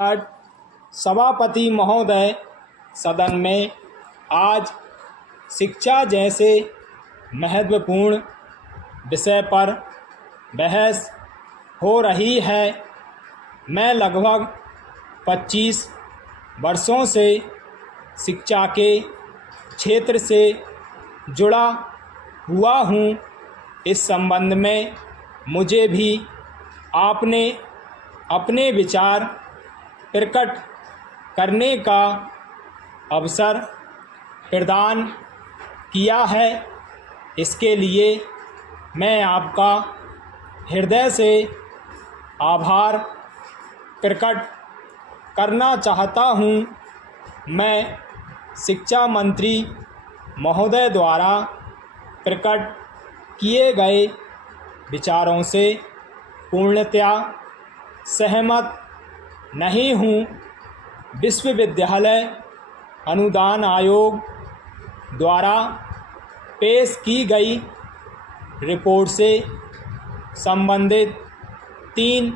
आज सभापति महोदय, सदन में आज शिक्षा जैसे महत्वपूर्ण विषय पर बहस हो रही है। मैं लगभग 25 वर्षों से शिक्षा के क्षेत्र से जुड़ा हुआ हूँ। इस संबंध में मुझे भी आपने अपने विचार प्रकट करने का अवसर प्रदान किया है। इसके लिए मैं आपका हृदय से आभार प्रकट करना चाहता हूँ। मैं शिक्षा मंत्री महोदय द्वारा प्रकट किए गए विचारों से पूर्णतया सहमत नहीं हूँ। विश्वविद्यालय अनुदान आयोग द्वारा पेश की गई रिपोर्ट से संबंधित 3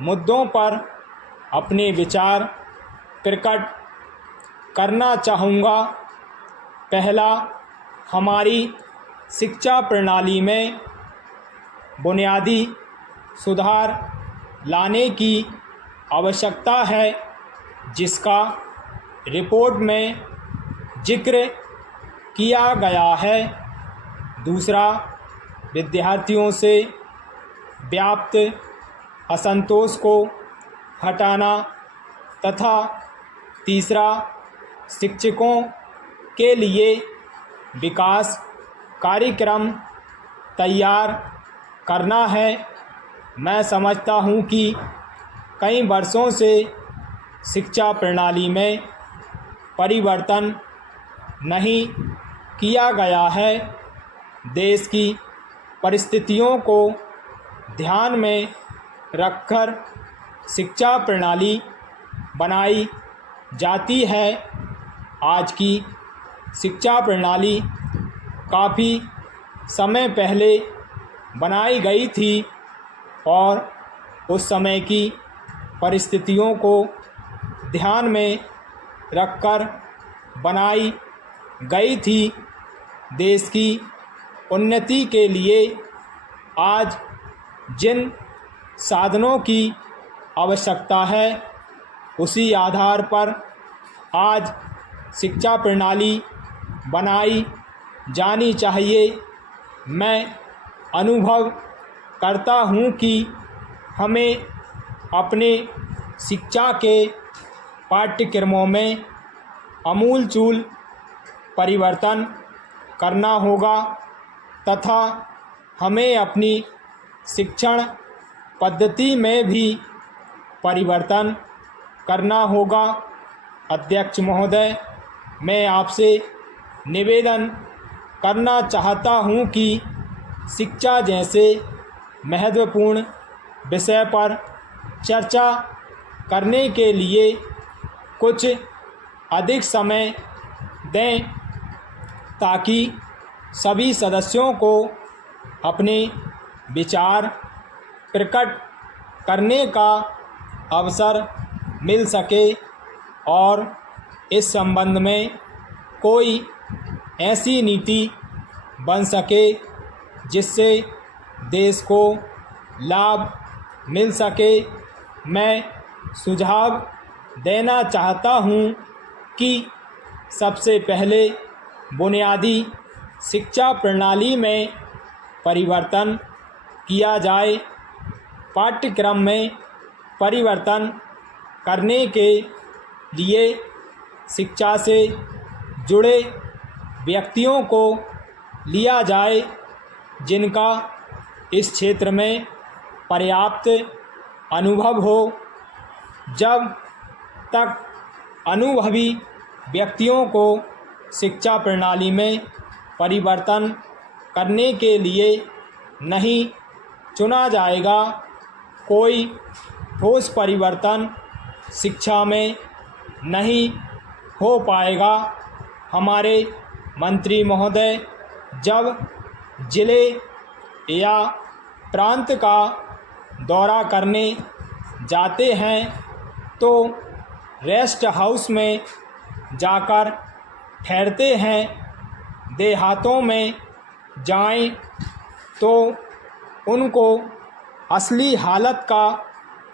मुद्दों पर अपने विचार प्रकट करना चाहूँगा। पहला, हमारी शिक्षा प्रणाली में बुनियादी सुधार लाने की आवश्यकता है, जिसका रिपोर्ट में जिक्र किया गया है। दूसरा, विद्यार्थियों से व्याप्त असंतोष को हटाना तथा तीसरा, शिक्षकों के लिए विकास कार्यक्रम तैयार करना है। मैं समझता हूँ कि कई वर्षों से शिक्षा प्रणाली में परिवर्तन नहीं किया गया है। देश की परिस्थितियों को ध्यान में रखकर शिक्षा प्रणाली बनाई जाती है। आज की शिक्षा प्रणाली काफ़ी समय पहले बनाई गई थी और उस समय की परिस्थितियों को ध्यान में रखकर बनाई गई थी। देश की उन्नति के लिए आज जिन साधनों की आवश्यकता है, उसी आधार पर आज शिक्षा प्रणाली बनाई जानी चाहिए। मैं अनुभव करता हूँ कि हमें अपने शिक्षा के पाठ्यक्रमों में आमूल-चूल परिवर्तन करना होगा तथा हमें अपनी शिक्षण पद्धति में भी परिवर्तन करना होगा। अध्यक्ष महोदय, मैं आपसे निवेदन करना चाहता हूँ कि शिक्षा जैसे महत्वपूर्ण विषय पर चर्चा करने के लिए कुछ अधिक समय दें, ताकि सभी सदस्यों को अपने विचार प्रकट करने का अवसर मिल सके और इस संबंध में कोई ऐसी नीति बन सके जिससे देश को लाभ मिल सके। मैं सुझाव देना चाहता हूँ कि सबसे पहले बुनियादी शिक्षा प्रणाली में परिवर्तन किया जाए। पाठ्यक्रम में परिवर्तन करने के लिए शिक्षा से जुड़े व्यक्तियों को लिया जाए, जिनका इस क्षेत्र में पर्याप्त अनुभव हो। जब तक अनुभवी व्यक्तियों को शिक्षा प्रणाली में परिवर्तन करने के लिए नहीं चुना जाएगा, कोई ठोस परिवर्तन शिक्षा में नहीं हो पाएगा। हमारे मंत्री महोदय जब जिले या प्रांत का दौरा करने जाते हैं तो रेस्ट हाउस में जाकर ठहरते हैं। देहातों में जाएं तो उनको असली हालत का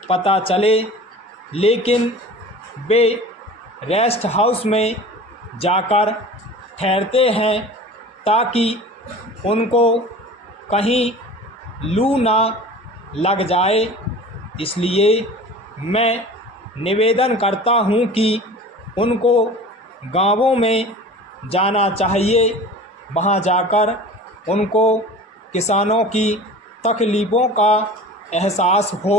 पता चले, लेकिन वे रेस्ट हाउस में जाकर ठहरते हैं ताकि उनको कहीं लू ना लग जाए। इसलिए मैं निवेदन करता हूँ कि उनको गांवों में जाना चाहिए। वहाँ जाकर उनको किसानों की तकलीफ़ों का एहसास हो।